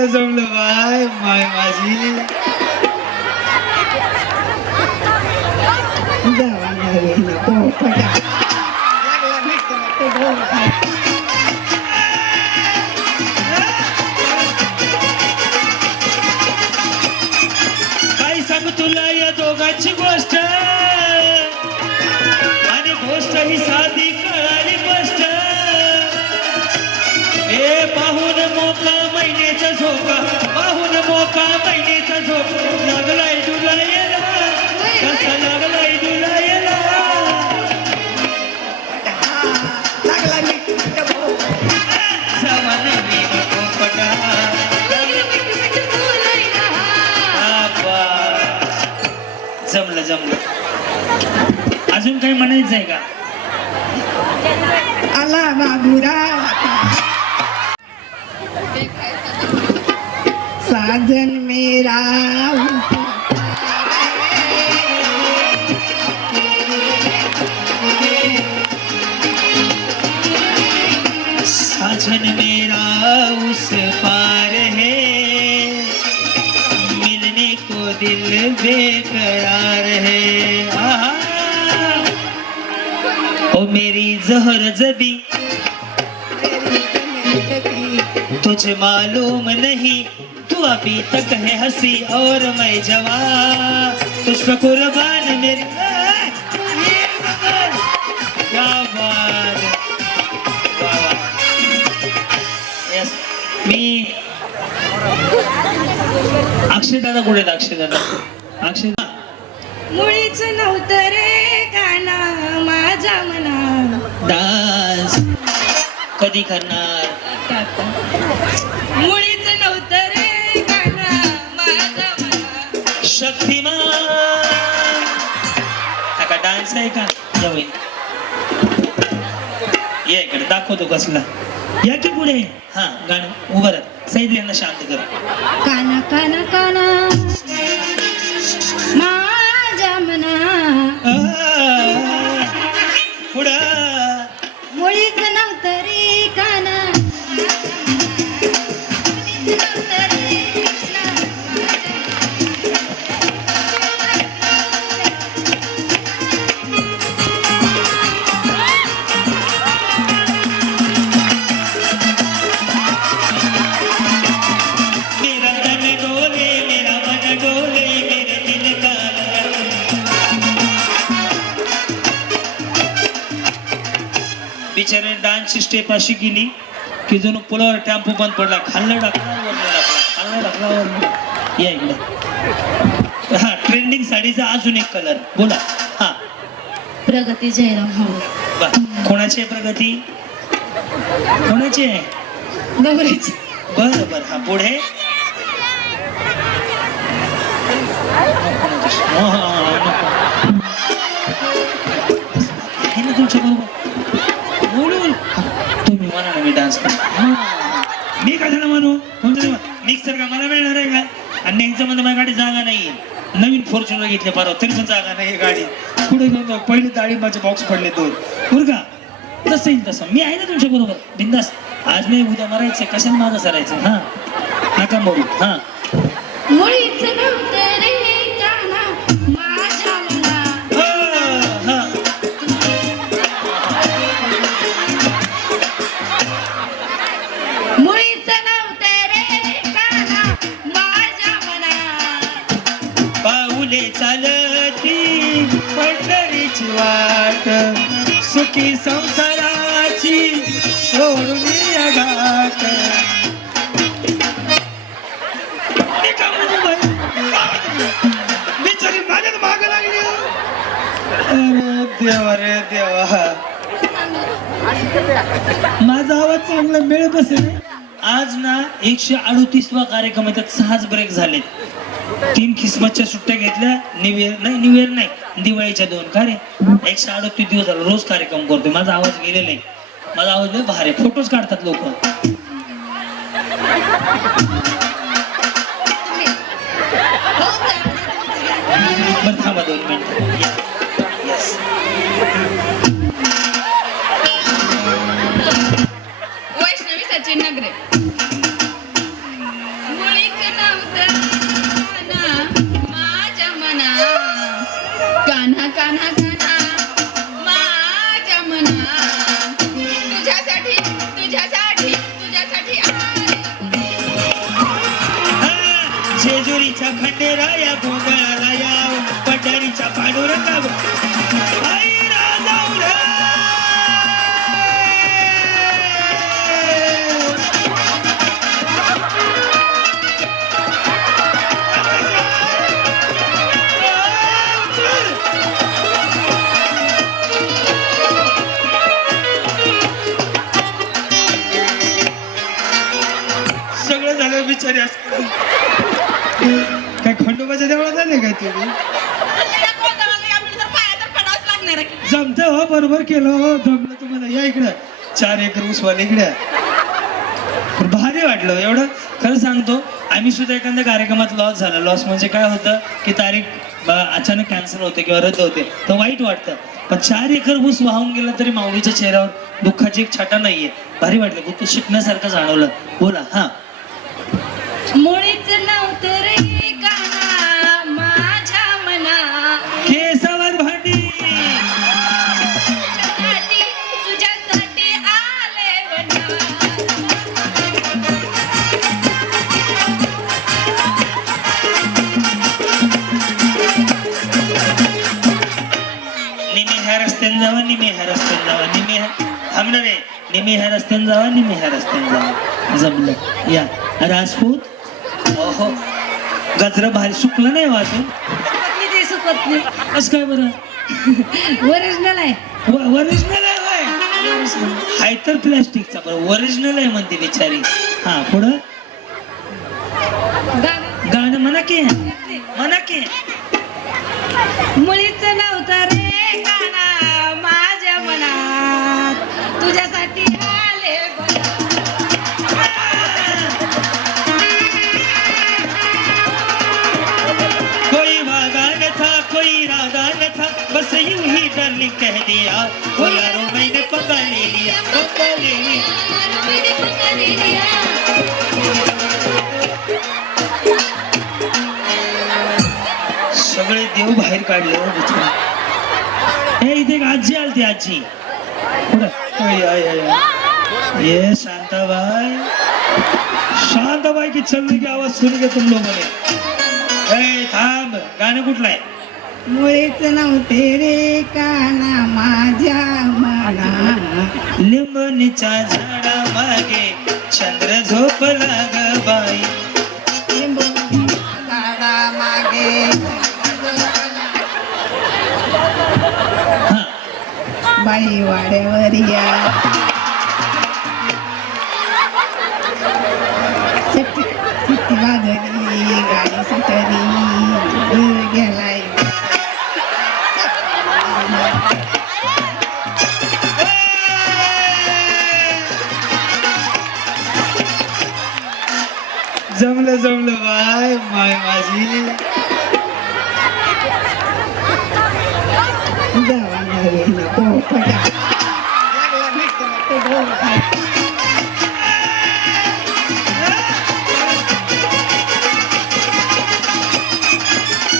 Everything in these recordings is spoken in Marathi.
जमलं जमलं बाय माय माझी काय सांगू तुला या दोघांची गोष्ट आणि गोष्ट ही साधी कळाली गोष्ट ए पाहून मोका महिन्याचा झोका पाहून मोका महिन्याचा झोका लागलाय डुलायला कसा लागलाय डुलायला समान मी पोपटा जमलं जमलं अजून काही म्हणायचं आहे का आला बाबूराव साजन मेरा साजन मेरा उस पार है मिलने को दिल बेकरार है आहा ओ मेरी जहर जबी तुझे मालूम नहीं तू अभी तक है हंसी और मैं जवान तुझ पर कुर्बान मेरी क्या बात यस मी अक्षय दादा कुठे आहेत अक्षय दादा अक्षय मुळीच नव्हतं रे गाना माझ्या मना डान्स कधी करणार मुळीच नव्हतं रे गाना माझ्या मना शक्तिमान का डान्स आहे का जवळ ये इकडे दाखवतो कसला या की पुढे हा गाणं उभं राहा सैद यांना शांत कर काना काना काना माझ्या मना पुढं मुळीच नव्हतं रे काना मुळीच नव्हतं रे मेरा तन डोले मेरा मन डोले मेरे दिल का बिचारे डान्सची स्टेप अशी केली की जणू पुलावर टेम्पो बंद पडला खाल्ला टाकला खाल्ला टाकला या इकडे हा ट्रेंडिंग साडीचा अजून एक कलर बोला हा प्रगती जयराम हो कोणाची आहे प्रगती कोणाची आहे नवरीच बर बर हा पुढे आहे ना तुमच्या बरोबर बोलून तुम्ही म्हणा ना मी डान्स करतो मी कशाला म्हणू तुमचं मिक्सर का मला मिळणार आहे का आणि यांच्यामध्ये माझ्या गाडी जागा नाहीये नवीन फॉर्च्युनर घेतले परवा तरी पण जागा नाही गाडी पुढे घेऊन पहिले डाळिंबाचे बॉक्स पडले दोन बरं का तसं येईल तसं मी आहे ना तुमच्या बरोबर बिंदास आज नाही उद्या मरायचं कशाला मागं सरायचं हा नका बोलू हा मुळीच नव्हतं रे गाना माझ्या मना हा मुळीच नव्हतं रे गाना माझ्या मना पाऊले चालती पंढरीची वाट सुखी संसाराची सोडून या घाट बिचारी माझ्यात माग लागली अरे देवा रे देवा माझा आवाज चांगला मिळ बसेल आज ना 138वा कार्यक्रम आहे त्यात 6 ब्रेक झालेत 3 ख्रिसमसच्या सुट्ट्या घेतल्या न्यू इयर नाही दिवाळीच्या 2 का रे 138 दिवस झाला रोज कार्यक्रम करतोय माझा आवाज गेलेला आहे माझा आवाज लय भारी फोटोज काढतात लोक बरं थांबा 2 मिनिट वैष्णवी सचिन नगरे गाणं माझ्या मना तुझ्यासाठी तुझ्यासाठी तुझ्यासाठी जेजुरीच्या खंडेराया गोंधळाला याव पंढरीच्या पांडुरंगा आई राजावलं. सगळं झालं बिचारी असं काय खंडोबाच्या देवळात आले काय तुम्ही जमत हो बरोबर केलं हो जमलं तुम्हाला या इकडं 4 एकर ऊसवाले इकडे भारी वाटलं एवढं खरं सांगतो आम्ही सुद्धा एखाद्या कार्यक्रमात लॉस झाला लॉस म्हणजे काय होतं की तारीख अचानक कॅन्सल होते किंवा रद्द होते तर वाईट वाटतं पण 4 एकर ऊस वाहून गेला तरी माऊलीच्या चेहऱ्यावर दुःखाची एक छटा नाहीये भारी वाटलं खूप शिकण्यासारखं जाणवलं बोला हा मुळीच नव्हतं रे गाणं माझ्या मना केसावर भांडी तुझ्यासाठी आले निमी ह्या रस्त्याने जावा निमी ह्या रस्त्याने जावा निमी थांबणार आहे निमी ह्या रस्त्याने जावा निमी ह्या रस्त्याने जावा जमलं या राजपूत ओहो गजरा भारी सुकलं नाही वाटून सुकत नाही कसं काय बरं ओरिजिनल आहे ओरिजिनल आहे होय हाय तर प्लॅस्टिकचा बरं ओरिजिनल आहे म्हणते बिचारी हा पुढं गाणं म्हणा की मुळीच नव्हतं रे गाणं माझ्या मनात तुझ्यासाठी आले कोई वादा न था कोई इरादा न था बस यूं ही डार्लिंग कह दिया वो यारों मैंने पका ले लिया सगळे देव बाहेर काढले हो बिचारे हे इथे एक आजी आलती आजी पुढं ये शांताबाई की चलने की आवाज सुन के तुम लोगों ने थांब गाणं कुठलं आहे मुळीच नव्हते रे काना माझ्या मना लिंबणीच्या झाडा मागे चंद्र झोपला ग बाई झाडा मागे बाई वाड्यावर या सिट्टी वाजली गाडी सुटली दूर गेलाय जमलं बाय माय माझी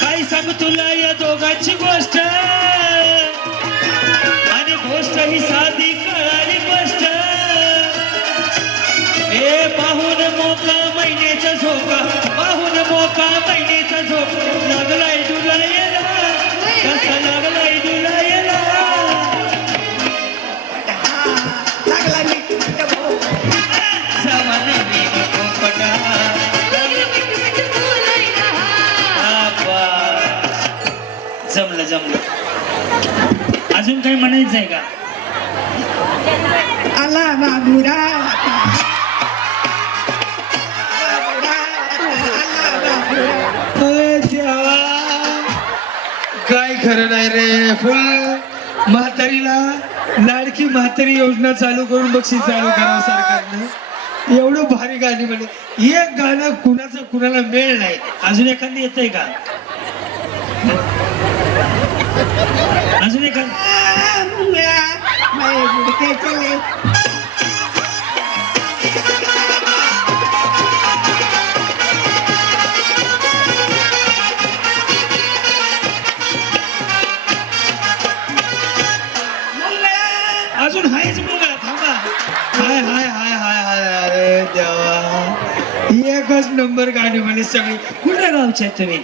काय सांगू तुला या दोघांची गोष्ट आणि गोष्ट ही साधी कळाली गोष्ट हे पाहून मोका महिन्याचा झोका पाहून मोका महिन्याचा झोका लागलाय तुला येला कसा लागलाय तुला येला जमलं अजून काही म्हणायचं आहे का आला बाबूराव देवा काय खरं नाही रे फुल म्हातारीला लाडकी म्हातारी योजना चालू करून बक्षीस चालू करावं सरकारनं एवढं भारी गाणी म्हणे एक गाणं कुणाला मेळ नाही अजून एखादी येतंय का अजून एखाद देवा एकच नंबर गाणी म्हणे सगळी. कुठल्या गावचे आहेत तुम्ही?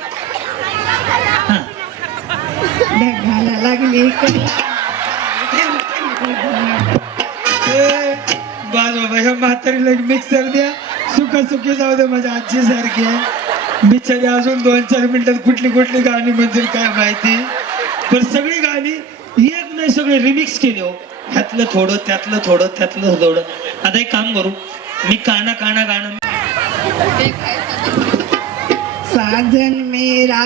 हा ढगाला लागली बाज बाबा ह्या म्हातारीला मिक्सर द्या, सुखी जाऊ दे. माझ्या आजी सारखी आहे बिचारी, अजून 2-4 मिनिटात कुठली कुठली गाणी म्हणजे काय माहिती. पण सगळी गाणी एक नाही, सगळे रिमिक्स केले हो. ह्यातलं थोडं त्यातलं थोडं त्यातलं थोडं. आता एक काम करू, मी काना काना गाणं साजन मेरा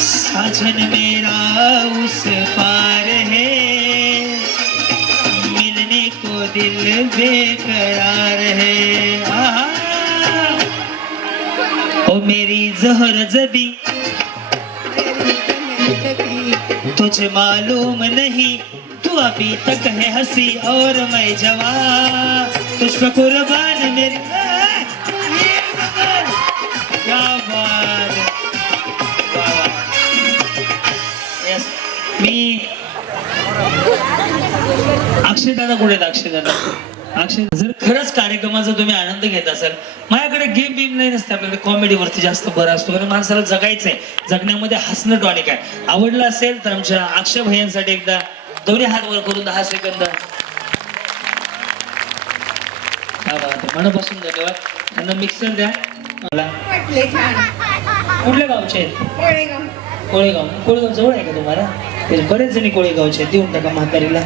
साजन मेरा उस पार है, मिलने को दिल बेकरार है. आहा ओ मेरी जहर जबी तुझे मालूम नहीं, तू अभी तक है हंसी और मैं जवान, तुझ पर कुर्बान मेरी. क्या बात है. Yes. मी अक्षय दादा कुठे आहेत? अक्षय दादा, अक्षय, जर खरंच कार्यक्रमाचा तुम्ही आनंद घेत असाल, माझ्याकडे गेम बिम नाही नसते, आपल्याकडे कॉमेडीवरती जास्त भर असतो. कारण माणसाला जगायचंय, जगण्यामध्ये हसणं टॉनिक आहे. आवडलं असेल तर आमच्या अक्षय भैयांसाठी एकदा दोन्ही हात वर करून 10 सेकंद. मनापासून धन्यवाद. त्यांना मिक्सर द्या मला. वाटले छान. कुठल्या गावचे आहेत? कोळेगाव. कोळेगाव. कोळेगाव जवळ आहे का तुम्हाला? ते बरेच जणी कोळेगावचे आहेत, देऊन टाका म्हातारीला.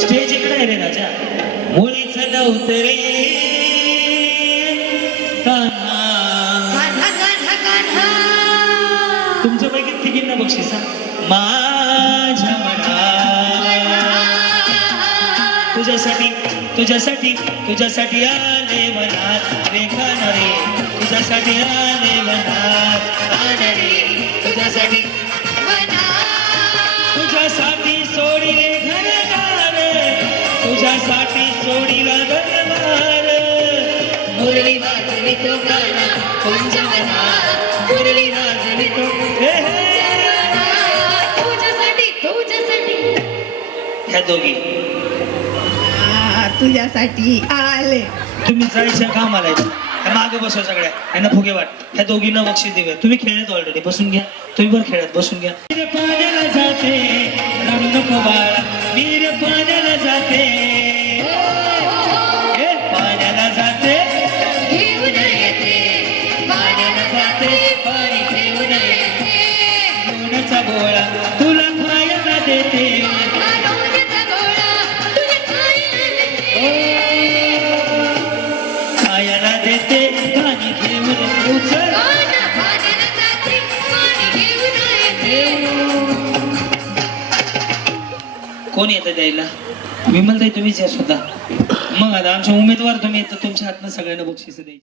स्टेज इकडे आहे रे राजा. मुळीच नव्हतरे कान्हा. कान्हा, कान्हा, कान्हा. तुमच्यापैकी तिघींना बक्षीस हा. माझ्या मना तुझ्यासाठी तुझ्यासाठी तुझ्यासाठी आले मनात रे कान्हा रे, तुझ्यासाठी आले मनात कान्हा रे, तुझ्यासाठी तुझ्यासाठी सोडिले घरदार, तुझ्यासाठी सोडिला घरदार. मुरली वाजवी तो गाणं कुंजवना, मुरली वाजवी तो तुझ्यासाठी तुझ्यासाठी ह्या दोघी तुझ्यासाठी आले. तुम्ही जायच्या कामाला मागे बसवा सगळ्या. यांना फुगे वाट. ह्या दोघींना बक्षीस देऊया. तुम्ही खेळत ऑलरेडी, बसून घ्या. तुम्ही पण खेळत बसून घ्या. पाण्याला जाते रडू नको बाळा, मीर पाण्याला जाते, पाण्याला जाते घेऊन येते, पाण्याला जाते, पाणी घेऊन येते, सोन्याचा गोळा तुला खायला देते, सोन्याचा गोळा तुला खायला देते, खायला देते, पाणी घेऊन उचल. पाण्याला जाते, पाणी घेऊन येते. कोण येतं द्यायला? विमलताई तुम्हीच या सुद्धा. मग आता आमच्या उमेदवार तुम्ही येतं, तुमच्या हातनं सगळ्यांना बक्षीस द्यायची.